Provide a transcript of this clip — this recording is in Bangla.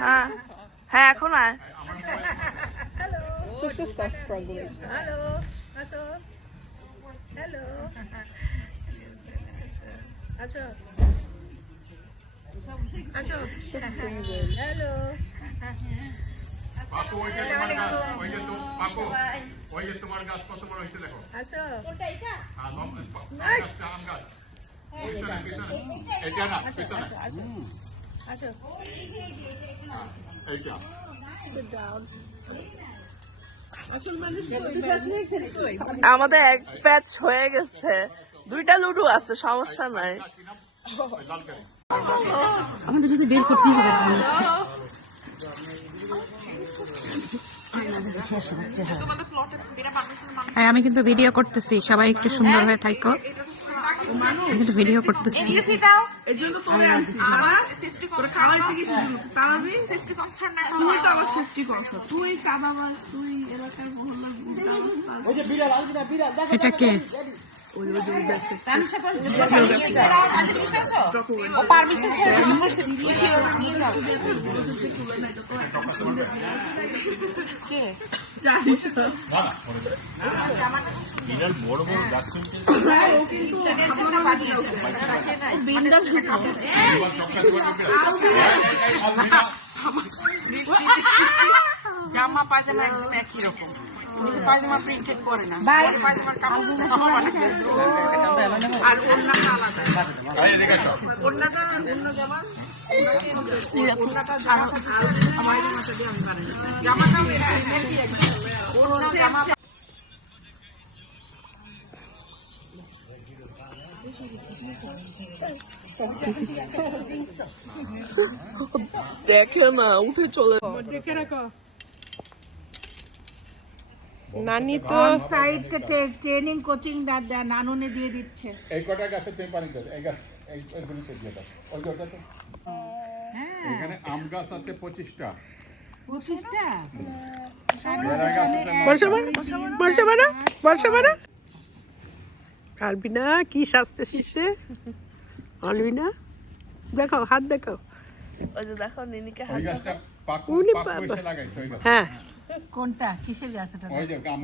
হ্যাঁ হ্যাঁ এখন আয়। Hello. This is not struggling. Hello. Acho. Hello. Acho. Acho. Just breathing. Hello. Papu ওই যে তোমার গাছ, ওই যে পাপু ওই যে তোমার গাছ কত বড় হয়েছে দেখো। Acho. হ্যাঁ, গাছটা আম গাছ। পিছনে, পিছনে। এটা না, পিছনে। Acho. এইটা। Sit down. আমাদের এক প্যাচ হয়ে গেছে, 2টা লুডু আছে, সমস্যা নাই। আমাদের যদি বের করতেই হবে হ্যাঁ আমি কিন্তু ভিডিও করতেছি, সবাই একটু সুন্দর হয়ে থাকো। আমি কিন্তু ভিডিও করতেছি। এটা কে? বড় বড় গাছ জামা পায়জামা একই রকম, পায়জামা প্রিন্টেড করে না, পায়জামার কাপড় আর ওড়নাটা আলাদা, ওড়নাটা অন্য জামা, ওড়নাটা জামাটাও একই ওড়না জামা। দেখে না, উঠে চলে। দেখে রাখো। নানি তো সাইড ট্রেনিং কোচিং নানুনে দিয়ে দিচ্ছে। এই কটা গাছে তুমি পানি দাও, এই গাছ এইগুলিতে দিয়ে দাও। ওই গাছটা এখানে আম গাছ আছে 25টা। 25টা? আলবিনা কি সাজতে শিখছে, আলবিনা দেখো, হাত দেখো, ওই যে দেখো নিনিকে হাত। ওই গাছটা পাকু এসে লাগাইছে ওই গাছ। হ্যাঁ কোনটা কিসের গাছ এটা? ওই যে আম